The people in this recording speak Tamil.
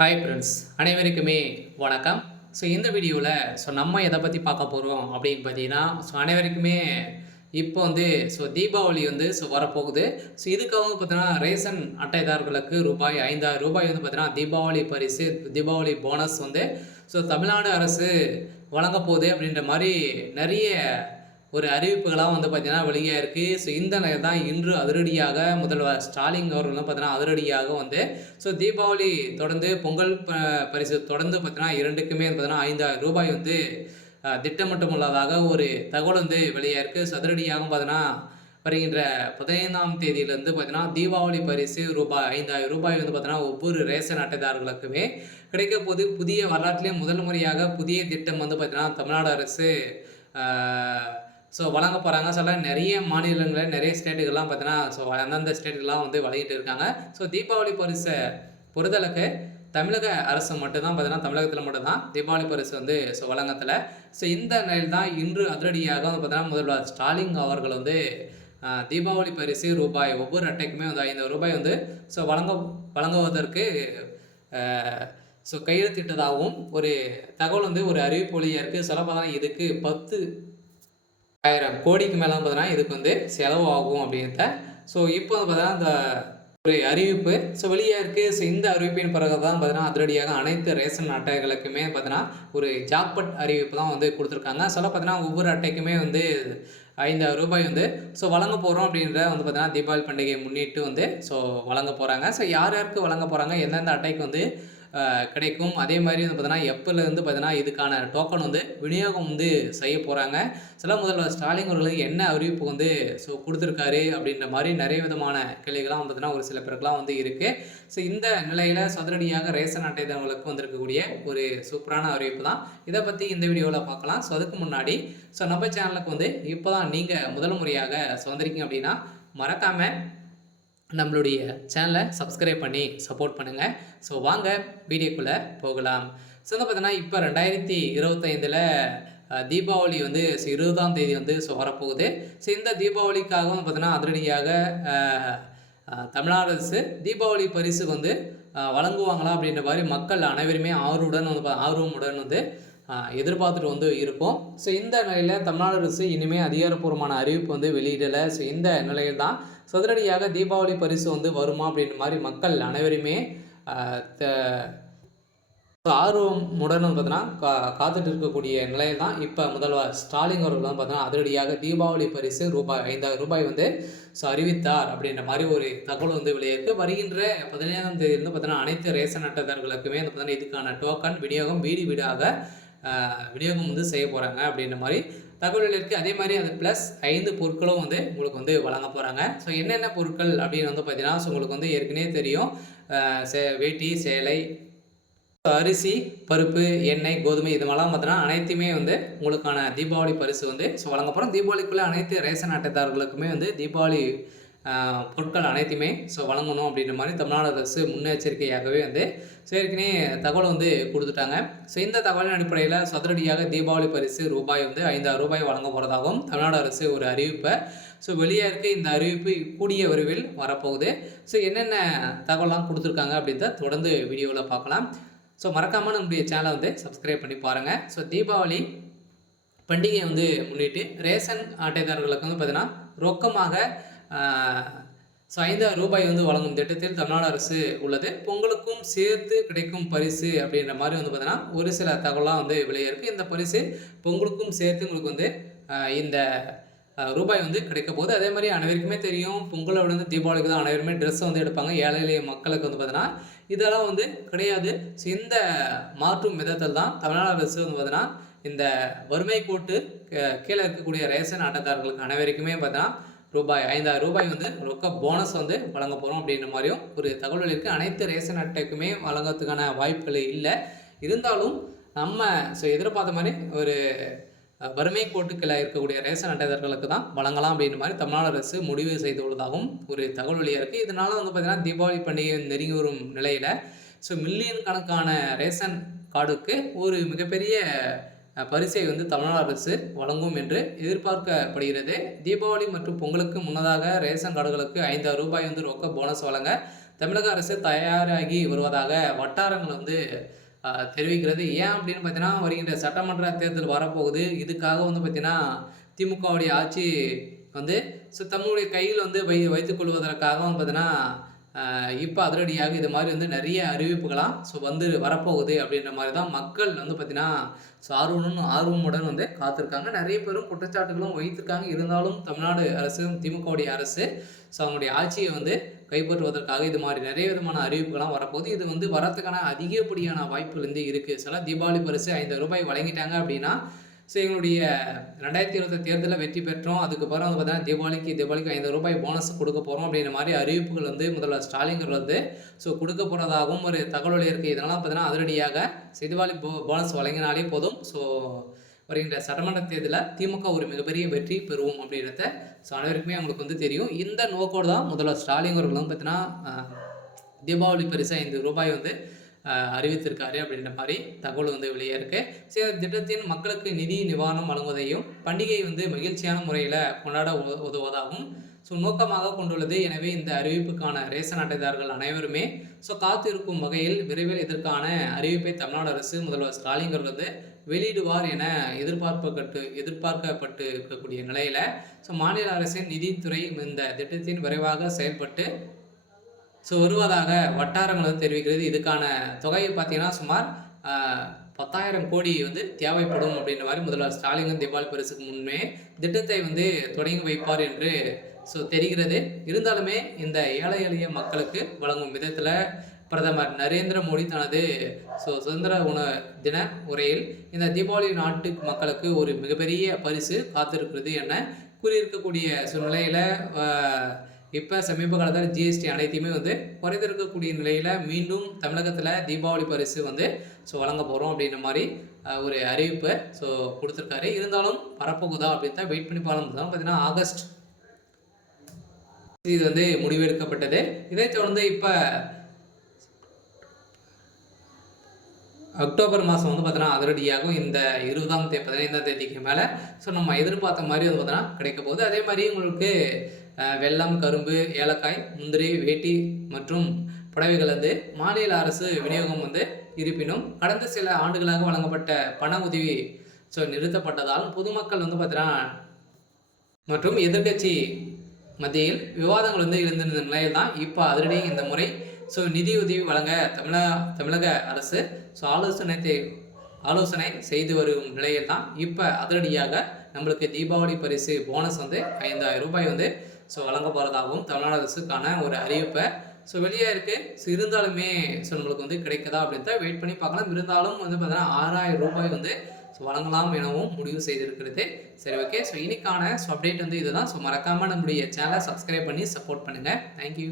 ஹாய் ஃப்ரெண்ட்ஸ், அனைவருக்குமே வணக்கம். இந்த வீடியோவில் நம்ம எதை பற்றி பார்க்க போகிறோம் அப்படின்னு பார்த்தீங்கன்னா, அனைவருக்குமே இப்போ தீபாவளி வரப்போகுது. இதுக்காக பார்த்தீங்கன்னா ரேஷன் அட்டைதாரர்களுக்கு ரூபாய் 5,000 பார்த்தீங்கன்னா தீபாவளி பரிசு, தீபாவளி போனஸ் தமிழ்நாடு அரசு வழங்க போகுது அப்படின்ற மாதிரி நிறைய ஒரு அறிவிப்புகளாக பார்த்தீங்கன்னா வெளியாயிருக்கு. இந்த நிலையில் தான் இன்று அதிரடியாக முதல்வர் ஸ்டாலின் அவர்கள் பார்த்தீங்கன்னா அதிரடியாக தீபாவளி தொடர்ந்து பொங்கல் பரிசு தொடர்ந்து பார்த்தீங்கன்னா இரண்டுக்குமே பார்த்தீங்கன்னா 5,000 திட்டமிட்டுள்ளதாக ஒரு தகவல் வெளியாயிருக்கு. அதிரடியாக பார்த்தீங்கன்னா வருகின்ற 15ஆம் தேதியிலேருந்து பார்த்தீங்கன்னா தீபாவளி பரிசு ரூபாய் 5,000 பார்த்தீங்கன்னா ஒவ்வொரு ரேஷன் அட்டைதாரர்களுக்குமே கிடைக்க போது. புதிய வரலாற்றிலே முதல் முறையாக புதிய திட்டம் பார்த்தீங்கன்னா தமிழ்நாடு அரசு வழங்க போகிறாங்க. நிறைய மாநிலங்களில் நிறைய ஸ்டேட்டுகள்லாம் பார்த்தீங்கன்னா அந்தந்த ஸ்டேட்டுகள்லாம் வழங்கிட்டு இருக்காங்க. தீபாவளி பரிசை பொறுத்தளவுக்கு தமிழக அரசு மட்டும்தான் பார்த்தீங்கன்னா தமிழகத்தில் மட்டும்தான் தீபாவளி பரிசு வழங்கத்தில். இந்த நிலையில் தான் இன்று அதிரடியாக பார்த்தீங்கன்னா முதல்வர் ஸ்டாலின் அவர்கள் தீபாவளி பரிசு ரூபாய் ஒவ்வொரு அட்டைக்குமே 5,000 வழங்குவதற்கு கையெழுத்திட்டதாகவும் ஒரு தகவல் ஒரு அறிவிப்பு வழியாக இருக்குது. சொல்லப்போனால் இதுக்கு 10,000 கோடிக்கு மேலே பார்த்தீங்கன்னா இதுக்கு செலவு ஆகும் அப்படின்றத இப்போ பார்த்தீங்கன்னா இந்த ஒரு அறிவிப்பு வெளியாக இருக்குது. இந்த அறிவிப்பின் பிறகு தான் பார்த்தீங்கன்னா அதிரடியாக அனைத்து ரேஷன் அட்டைகளுக்குமே பார்த்தீங்கன்னா ஒரு ஜாக்பட் அறிவிப்பு தான் கொடுத்துருக்காங்க. பார்த்தீங்கன்னா ஒவ்வொரு அட்டைக்குமே 5,000 வழங்க போகிறோம் அப்படின்ற பார்த்தீங்கன்னா தீபாவளி பண்டிகையை முன்னிட்டு வழங்க போகிறாங்க. யார் யாருக்கு வழங்க போகிறாங்க, எந்தெந்த அட்டைக்கு கிடைக்கும், அதே மாதிரி பார்த்தீங்கன்னா எப்போலேருந்து பார்த்தீங்கன்னா இதுக்கான டோக்கன் விநியோகம் செய்ய போகிறாங்க. முதல்வர் ஸ்டாலின் அவர்களுக்கு என்ன அறிவிப்பு கொடுத்துருக்காரு அப்படின்ற மாதிரி நிறைய விதமான கேள்விகள்லாம் பார்த்தீங்கன்னா ஒரு சில பேருக்குலாம் இருக்குது. இந்த நிலையில் சதுரடியாக ரேஷன் அட்டைதாரர்களுக்கு வந்திருக்கக்கூடிய ஒரு சூப்பரான அறிவிப்பு தான். இதை பற்றி இந்த வீடியோவில் பார்க்கலாம். அதுக்கு முன்னாடி நம்ம சேனலுக்கு இப்போ தான் நீங்கள் முதல் முறையாக வந்திருக்கீங்க அப்படின்னா மறக்காமல் நம்மளுடைய சேனலை சப்ஸ்கிரைப் பண்ணி சப்போர்ட் பண்ணுங்கள். வாங்க வீடியோக்குள்ளே போகலாம். பார்த்தீங்கன்னா இப்போ 2025 தீபாவளி 20ஆம் தேதி வரப்போகுது. இந்த தீபாவளிக்காக பார்த்தீங்கன்னா அதிரடியாக தமிழ்நாடு அரசு தீபாவளி பரிசு வழங்குவாங்களா அப்படின்ற மாதிரி மக்கள் அனைவருமே ஆர்வமுடன் எதிர்பார்த்துட்டு இருக்கோம். இந்த நிலையில் தமிழ்நாடு அரசு இனிமேல் அதிகாரப்பூர்வமான அறிவிப்பு வெளியிடலை. இந்த நிலையில் தான் சதுரடியாக தீபாவளி பரிசு வருமா அப்படின்ற மாதிரி மக்கள் அனைவருமே ஆர்வமுடன் பார்த்தீங்கன்னா காத்துட்டு இருக்கக்கூடிய நிலையில் தான் இப்போ முதல்வர் ஸ்டாலின் அவர்கள் பார்த்தீங்கன்னா அதிரடியாக தீபாவளி பரிசு ரூபாய் 5,000 அறிவித்தார் அப்படின்ற மாதிரி ஒரு தகவல் வெளியிருக்கு. வருகின்ற 15ஆம் தேதியிலிருந்து பார்த்தீங்கன்னா அனைத்து ரேஷன் அட்டைதாரர்களுக்குமே பார்த்தீங்கன்னா இதுக்கான டோக்கன் விநியோகம் வீடு வீடாக விநியோகம் செய்ய போகிறாங்க அப்படின்ற மாதிரி தகவல்கள் இருக்குது. அதே மாதிரி அது ப்ளஸ் 5 பொருட்களும் உங்களுக்கு வழங்க போகிறாங்க. என்னென்ன பொருட்கள் அப்படின்னு பார்த்தீங்கன்னா உங்களுக்கு ஏற்கனவே தெரியும். வேட்டி, சேலை, அரிசி, பருப்பு, எண்ணெய், கோதுமை இது மாதிரிலாம் பார்த்தீங்கன்னா அனைத்துமே உங்களுக்கான தீபாவளி பரிசு வழங்க போகிறோம். தீபாவளிக்குள்ளே அனைத்து ரேஷன் அட்டைதாரர்களுக்குமே தீபாவளி பொருட்கள் அனைத்துமே வழங்கணும் அப்படின்ற மாதிரி தமிழ்நாடு அரசு முன்னெச்சரிக்கையாகவே ஏற்கனவே தகவல் கொடுத்துட்டாங்க. இந்த தகவலின் அடிப்படையில் சதுரடியாக தீபாவளி பரிசு ரூபாய் 5,000 வழங்க போகிறதாகவும் தமிழ்நாடு அரசு ஒரு அறிவிப்பை வெளியாக இருக்குது. இந்த அறிவிப்பு கூடிய விரைவில் வரப்போகுது. என்னென்ன தகவலாம் கொடுத்துருக்காங்க அப்படின்றத தொடர்ந்து வீடியோவில் பார்க்கலாம். மறக்காமல் நம்முடைய சேனலை சப்ஸ்கிரைப் பண்ணி பாருங்கள். தீபாவளி பண்டிகையை முன்னிட்டு ரேஷன் அட்டைதாரர்களுக்கு பார்த்தீங்கன்னா ரொக்கமாக 5,000 வழங்கும் திட்டத்தில் தமிழ்நாடு அரசு உள்ளது. பொங்கலுக்கும் சேர்த்து கிடைக்கும் பரிசு அப்படின்ற மாதிரி பார்த்தீங்கன்னா ஒரு சில தகவலாம் வெளியே இருக்குது. இந்த பரிசு பொங்கலுக்கும் சேர்த்து உங்களுக்கு இந்த ரூபாய் கிடைக்க போகுது. அதே மாதிரி அனைவருக்குமே தெரியும், பொங்கலை விட தீபாவளிக்கு தான் அனைவருமே ட்ரெஸ் மக்களுக்கு பார்த்தீங்கன்னா இதெல்லாம் கிடையாது. இந்த மாற்றும் விதத்தில் தான் தமிழ்நாடு அரசு பார்த்தீங்கன்னா இந்த வறுமை கோட்டு கீழே இருக்கக்கூடிய ரேஷன் அட்டைதாரர்களுக்கு அனைவருக்குமே பார்த்தீங்கன்னா ரூபாய் 5,000 ரொக்க போனஸ் வழங்க போகிறோம் அப்படின்ற மாதிரியும் ஒரு தகவல் இருக்குது. அனைத்து ரேஷன் அட்டைக்குமே வழங்கிறதுக்கான வாய்ப்புகள் இல்லை. இருந்தாலும் நம்ம எதிர்பார்த்த மாதிரி ஒரு வறுமை கோட்டுக்களை இருக்கக்கூடிய ரேஷன் அட்டைதாரர்களுக்கு தான் வழங்கலாம் அப்படின்ற மாதிரி தமிழ்நாடு அரசு முடிவு செய்துள்ளதாகவும் ஒரு தகவல் வெளியாக இருக்குது. இதனால் பார்த்தீங்கன்னா தீபாவளி பண்டிகை நெருங்கி வரும் நிலையில் மில்லியன் கணக்கான ரேஷன் கார்டுக்கு ஒரு மிகப்பெரிய பரிசை தமிழ்நாடு அரசு வழங்கும் என்று எதிர்பார்க்கப்படுகிறது. தீபாவளி மற்றும் பொங்கலுக்கு முன்னதாக ரேஷன் கார்டுகளுக்கு 5,000 ரொக்க போனஸ் வழங்க தமிழக அரசு தயாராகி வருவதாக வட்டாரங்கள் வந்து தெரிவிக்கிறது. ஏன் அப்படின்னு பார்த்தீங்கன்னா, வருகின்ற சட்டமன்ற தேர்தல் வரப்போகுது. இதுக்காக வந்து பார்த்தீங்கன்னா, திமுகவுடைய ஆட்சி வந்து தம்முடைய கையில் வந்து வைத்துக் கொள்வதற்காக வந்து பார்த்தீங்கன்னா, இப்ப அதிரடியாக இது மாரி வந்து நெறைய அறிவிப்புகளாம் வந்து வரப்போகுது அப்படின்ற மாரி தான் மக்கள் வந்து பார்த்தீங்கன்னா, ஆர்வமுடன் வந்து காத்திருக்காங்க. நெறைய பேரும் குற்றச்சாட்டுகளும் வைத்திருக்காங்க. இருந்தாலும் தமிழ்நாடு அரசு, திமுகவுடைய அரசு அவங்களுடைய ஆட்சிய வந்து கைப்பற்றுவதற்காக இது மாரி நெறைய விதமான அறிவிப்புகள்லாம் வரப்போகுது. இது வந்து வரதுக்கான அதிகப்படியான வாய்ப்புகள் வந்து இருக்கு. சில தீபாவளி பரிசு ரூ. 5 வழங்கிட்டாங்க அப்படின்னா, எங்களுடைய 2020 தேர்தல்ல வெற்றி பெற்றோம். அதுக்கப்புறம் வந்து பார்த்தீங்கன்னா, தீபாவளிக்கு ரூ. 5 போனஸ் குடுக்க போறோம் அப்படின்ற மாரி அறிவிப்புகள் வந்து முதல்வர் ஸ்டாலின் அவர்கள் வந்து குடுக்க போறதாகவும் ஒரு தகவல் இருக்கு. இதனால பார்த்தீங்கன்னா, அதிரடியாக தீபாவளி போனஸ் வழங்கினாலே போதும். வருகின்ற சட்டமன்ற தேர்தலில் திமுக ஒரு மிகப்பெரிய வெற்றி பெறுவோம் அப்படின்றத அனைவருக்குமே அவங்களுக்கு வந்து தெரியும். இந்த நோக்கோடு தான் முதல்வர் ஸ்டாலின் அவர்கள் வந்து பார்த்தீங்கன்னா, தீபாவளி பரிசு ரூ. 5 வந்து அறிவித்திருக்காரு அப்படின்ற மாதிரி தகவல் வந்து வெளியே இருக்கு. திட்டத்தின் மக்களுக்கு நிதி நிவாரணம் வழங்குவதையும் பண்டிகை வந்து மகிழ்ச்சியான முறையில் கொண்டாட உதவுவதாகவும் நோக்கமாக கொண்டுள்ளது. எனவே இந்த அறிவிப்புக்கான ரேஷன் அட்டைதாரர்கள் அனைவருமே காத்திருக்கும் வகையில் விரைவில் இதற்கான அறிவிப்பை தமிழ்நாடு அரசு முதல்வர் ஸ்டாலின் அவர்கள் வந்து வெளியிடுவார் என எதிர்பார்க்கப்பட்டு இருக்கக்கூடிய நிலையில மாநில அரசின் நிதித்துறை இந்த திட்டத்தின் விரைவாக செயல்பட்டு வருவதாக வட்டாரங்கள் வந்து தெரிவிக்கிறது. இதுக்கான தொகையை பார்த்தீங்கன்னா சுமார் 10,000 கோடி வந்து தேவைப்படும் அப்படின்ற மாதிரி முதல்வர் ஸ்டாலின் தீபாவளி பரிசுக்கு முன்னே திட்டத்தை வந்து தொடங்கி வைப்பார் என்று தெரிகிறது. இருந்தாலுமே இந்த ஏழை எளிய மக்களுக்கு வழங்கும் விதத்தில் பிரதமர் நரேந்திர மோடி தனது சுதந்திர தின உரையில் இந்த தீபாவளி நாட்டு மக்களுக்கு ஒரு மிகப்பெரிய பரிசு காத்திருக்கிறது என கூறியிருக்கக்கூடிய சூழ்நிலையில் இப்போ சமீப காலத்தில் ஜிஎஸ்டி அனைத்தையுமே வந்து குறைந்திருக்கக்கூடிய நிலையில் மீண்டும் தமிழகத்தில் தீபாவளி பரிசு வந்து வழங்க போகிறோம் அப்படின்ற மாதிரி ஒரு அறிவிப்பை கொடுத்துருக்காரு. இருந்தாலும் வரப்போகுதா அப்படின்னு தான் வெயிட் பண்ணி பார்க்கலாம். பார்த்தீங்கன்னா ஆகஸ்ட் இது வந்து முடிவெடுக்கப்பட்டது. இதைத் தொடர்ந்து இப்போ அக்டோபர் மாதம் வந்து பார்த்தீங்கன்னா அதிரடியாகவும் இந்த 15ஆம் தேதிக்கு மேலே நம்ம எதிர்பார்த்த மாதிரி வந்து பார்த்தீங்கன்னா கிடைக்க போகுது. அதே மாதிரி உங்களுக்கு வெல்லம், கரும்பு, ஏலக்காய், முந்திரி, வேட்டி மற்றும் புடவைகள் வந்து மாநில அரசு விநியோகம் வந்து இருப்பினும் கடந்த சில ஆண்டுகளாக வழங்கப்பட்ட பண உதவி நிறுத்தப்பட்டதால் பொதுமக்கள் வந்து பார்த்தீங்கன்னா மற்றும் எதிர்கட்சி மத்தியில் விவாதங்கள் வந்து எழுந்திருந்த நிலையில் தான் இப்போ அதிரடி இந்த முறை நிதியுதவி வழங்க தமிழக அரசு ஆலோசனை செய்து வரும் நிலையில் தான் இப்போ அதிரடியாக நம்மளுக்கு தீபாவளி பரிசு போனஸ் வந்து 5,000 ரூபாய் வந்து வழங்க போகிறதாகவும் தமிழ்நாடு அரசுக்கான ஒரு அறிவிப்பை வெளியே இருக்குது. இருந்தாலுமே நம்மளுக்கு வந்து கிடைக்குதா அப்படின்னு தான் வெயிட் பண்ணி பார்க்கலாம். இருந்தாலும் வந்து பார்த்தீங்கன்னா 6,000 ரூபாய் வந்து வழங்கலாம் எனவும் முடிவு செய்திருக்கிறது. சரி, ஓகே. இன்னைக்கான அப்டேட் வந்து இதுதான். மறக்காமல் நம்முடைய சேனலை சப்ஸ்கிரைப் பண்ணி சப்போர்ட் பண்ணுங்கள். தேங்க்யூ.